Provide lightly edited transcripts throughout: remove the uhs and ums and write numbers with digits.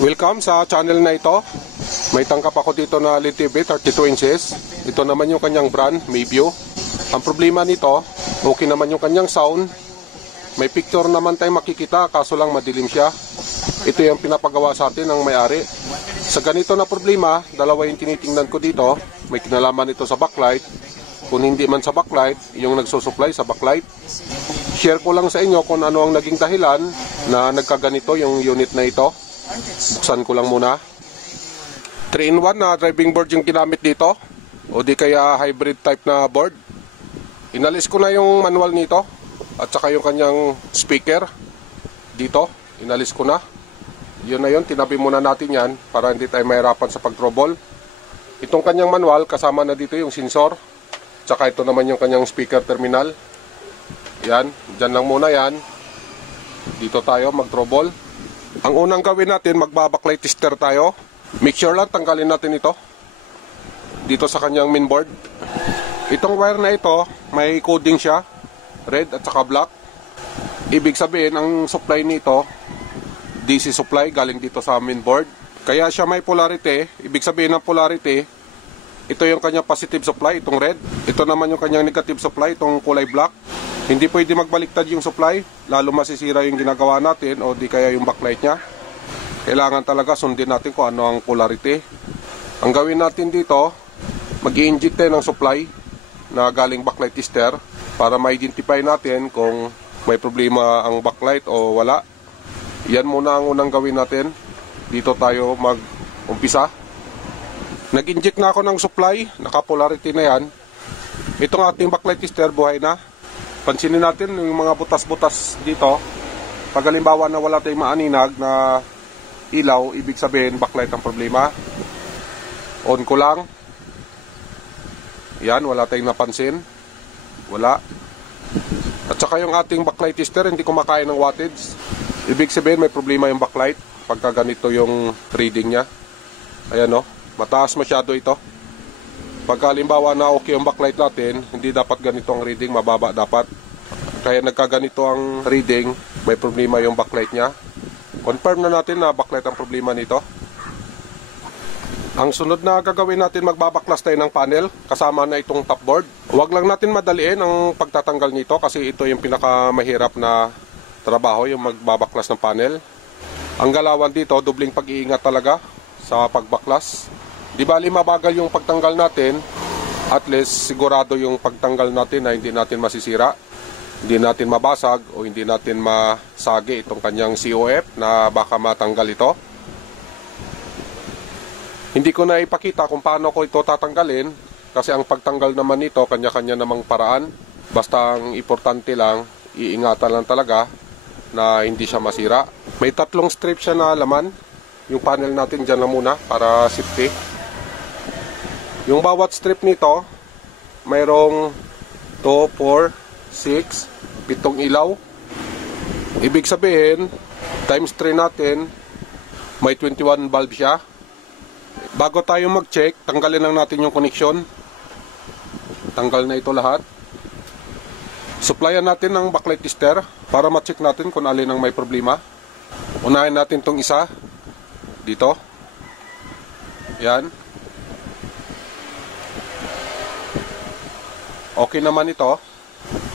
Welcome sa channel na ito. May tangkap ako dito na LED TV 32 inches. Ito naman yung kanyang brand, Mayview. Ang problema nito, okay naman yung kanyang sound. May picture naman tayong makikita, kaso lang madilim siya. Ito yung pinapagawa sa atin ng may-ari. Sa ganito na problema, dalawa yung tinitingnan ko dito. May kinalaman ito sa backlight. Kung hindi man sa backlight, yung nagsusupply sa backlight. Share ko lang sa inyo kung ano ang naging dahilan na nagkaganito yung unit na ito. Buksan ko lang muna. 3-in-1 na driving board yung ginamit dito, o di kaya hybrid type na board. Inalis ko na yung manual nito at saka yung kanyang speaker dito, inalis ko na. Yun na yun, tinabi muna natin yan para hindi tayo mahirapan sa pag-trouble. Itong kanyang manual, kasama na dito yung sensor, tsaka ito naman yung kanyang speaker terminal. Yan, dyan lang muna yan. Dito tayo mag-trouble. Ang unang gawin natin, magbabacklight tester tayo. Make sure lang tanggalin natin ito dito sa kanyang mainboard. Itong wire na ito, may coding siya, red at saka black. Ibig sabihin, ang supply nito, DC supply, galing dito sa mainboard. Kaya siya may polarity. Ibig sabihin ng polarity, ito yung kanyang positive supply, itong red. Ito naman yung kanyang negative supply, itong kulay black. Hindi pwede magbaliktad yung supply, lalo masisira yung ginagawa natin o di kaya yung backlight niya. Kailangan talaga sundin natin kung ano ang polarity. Ang gawin natin dito, mag-i-inject tayo ng supply na galing backlight tester para ma-identify natin kung may problema ang backlight o wala. Yan muna ang unang gawin natin. Dito tayo mag-umpisa. Nag-inject na ako ng supply, naka-polarity na yan. Itong ating backlight tester, buhay na. Pansinin natin yung mga butas-butas dito. Pag halimbawa na wala tayong maaninag na ilaw, ibig sabihin backlight ang problema. On ko lang. Yan, wala tayong napansin. Wala. At saka yung ating backlight tester, hindi kumakain ng wattage. Ibig sabihin may problema yung backlight pagka ganito yung reading nya. Ayan o, mataas masyado ito. Pag halimbawa na okay yung backlight natin, hindi dapat ganito ang reading, mababa dapat. Kaya nagkaganito ang reading, may problema yung backlight nya. Confirm na natin na backlight ang problema nito. Ang sunod na gagawin natin, magbabaklas tayo ng panel, kasama na itong top board. Huwag lang natin madaliin ang pagtatanggal nito kasi ito yung pinakamahirap na trabaho, yung magbabaklas ng panel. Ang galawan dito, dubling pag-iingat talaga sa pagbaklas. Di bali mabagal yung pagtanggal natin, at least sigurado yung pagtanggal natin na hindi natin masisira, hindi natin mabasag o hindi natin masagi itong kanyang COF na baka matanggal ito. Hindi ko na ipakita kung paano ko ito tatanggalin kasi ang pagtanggal naman nito kanya-kanya namang paraan. Basta ang importante lang, iingatan lang talaga na hindi siya masira. May 3 strip siya na laman. Yung panel natin dyan lang muna para safety. Yung bawat strip nito, mayroong 2, 4, 6, 7 ilaw. Ibig sabihin, times 3 natin, may 21 bulb siya. Bago tayo mag-check, tanggalin lang natin yung connection. Tanggal na ito lahat. Supplyan natin ng backlight tester para ma-check natin kung alin ang may problema. Unahin natin tong isa. Dito. Yan. Okay naman ito.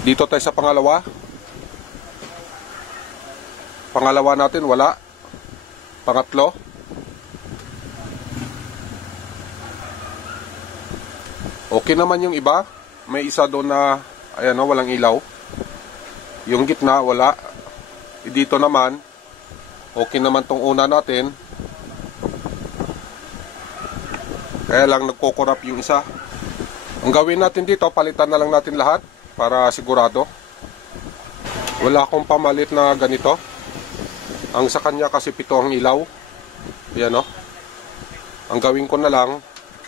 Dito tayo sa pangalawa. Pangalawa natin wala. Pangatlo. Okay naman yung iba. May isa doon na ayan o, walang ilaw. Yung gitna wala. Dito naman okay naman tong una natin. Kaya lang nagko-corrupt yung isa. Ang gawin natin dito, palitan na lang natin lahat para sigurado. Wala akong pamalit na ganito. Ang sa kanya kasi 7 ang ilaw. Yan o. Ang gawin ko na lang,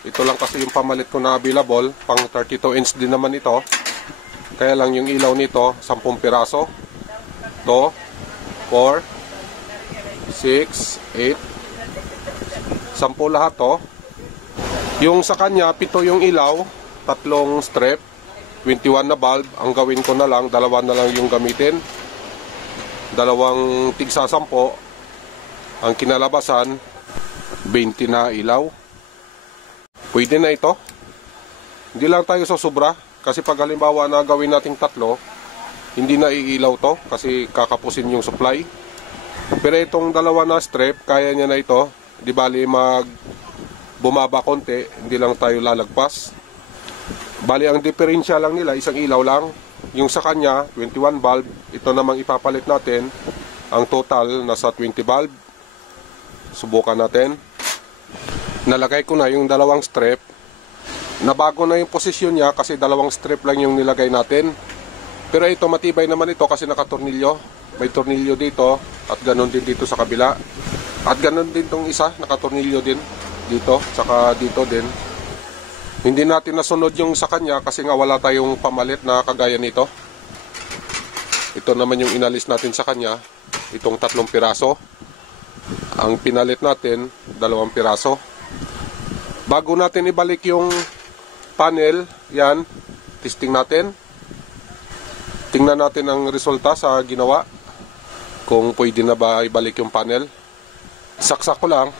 ito lang kasi yung pamalit ko na available. Pang 32 inch din naman ito. Kaya lang yung ilaw nito, 10 piraso. 2, 4, 6, 8. 10 lahat to. Yung sa kanya, 7 yung ilaw. 3 strip, 21 na bulb. Ang gawin ko na lang, 2 na lang yung gamitin. 2 tig-10. Ang kinalabasan, 20 na ilaw. Pwede na ito. Hindi lang tayo sa sobra. Kasi pag halimbawa na gawin nating 3, hindi na iilaw to. Kasi kakapusin yung supply. Pero itong 2 na strip, kaya niya na ito. Di bali bumaba konti, hindi lang tayo lalagpas. Bali ang diferensya lang nila, isang ilaw lang. Yung sa kanya, 21 bulb. Ito namang ipapalit natin. Ang total, nasa 20 bulb. Subukan natin. Nalagay ko na yung 2 strip. Nabago na yung posisyon niya kasi 2 strip lang yung nilagay natin. Pero ito, matibay naman ito kasi nakatornilyo. May tornilyo dito at ganun din dito sa kabila. At ganun din tong isa, nakatornilyo din dito, saka dito din. Hindi natin nasunod yung sa kanya kasi nga wala tayong pamalit na kagaya nito. Ito naman yung inalis natin sa kanya, itong 3 piraso. Ang pinalit natin, 2 piraso. Bago natin ibalik yung panel, yan, testing natin. Tingnan natin ang resulta sa ginawa. Kung pwede na ba ibalik yung panel. Saksak ko lang.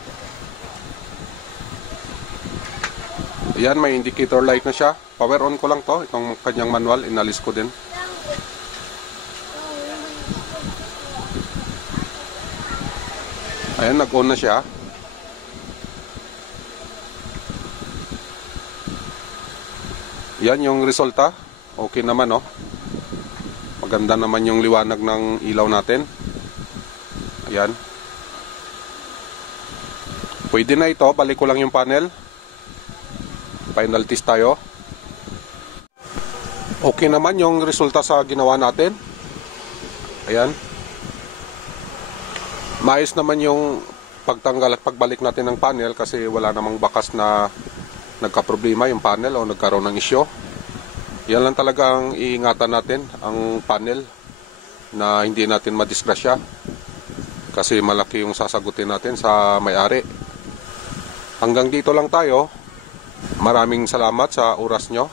Yan, may indicator light na siya. Power on ko lang to. Itong kanyang manual, inalis ko din. Ayan, nag-on na siya. Yan yung resulta. Okay naman, oh. Maganda naman yung liwanag ng ilaw natin. Ayan. Pwede na ito. Balik ko lang yung panel. Final test tayo. Okay naman yung resulta sa ginawa natin. Ayan. Maayos naman yung pagtanggal at pagbalik natin ng panel kasi wala namang bakas na nagka-problema yung panel o nagkaroon ng isyo. Yan lang talaga ang iingatan natin, ang panel, na hindi natin madisgrasya kasi malaki yung sasagutin natin sa may-ari. Hanggang dito lang tayo. Maraming salamat sa oras nyo.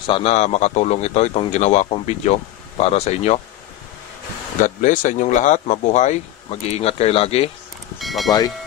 Sana makatulong itong ginawa kong video para sa inyo. God bless sa inyong lahat. Mabuhay. Mag-iingat kayo lagi. Bye-bye.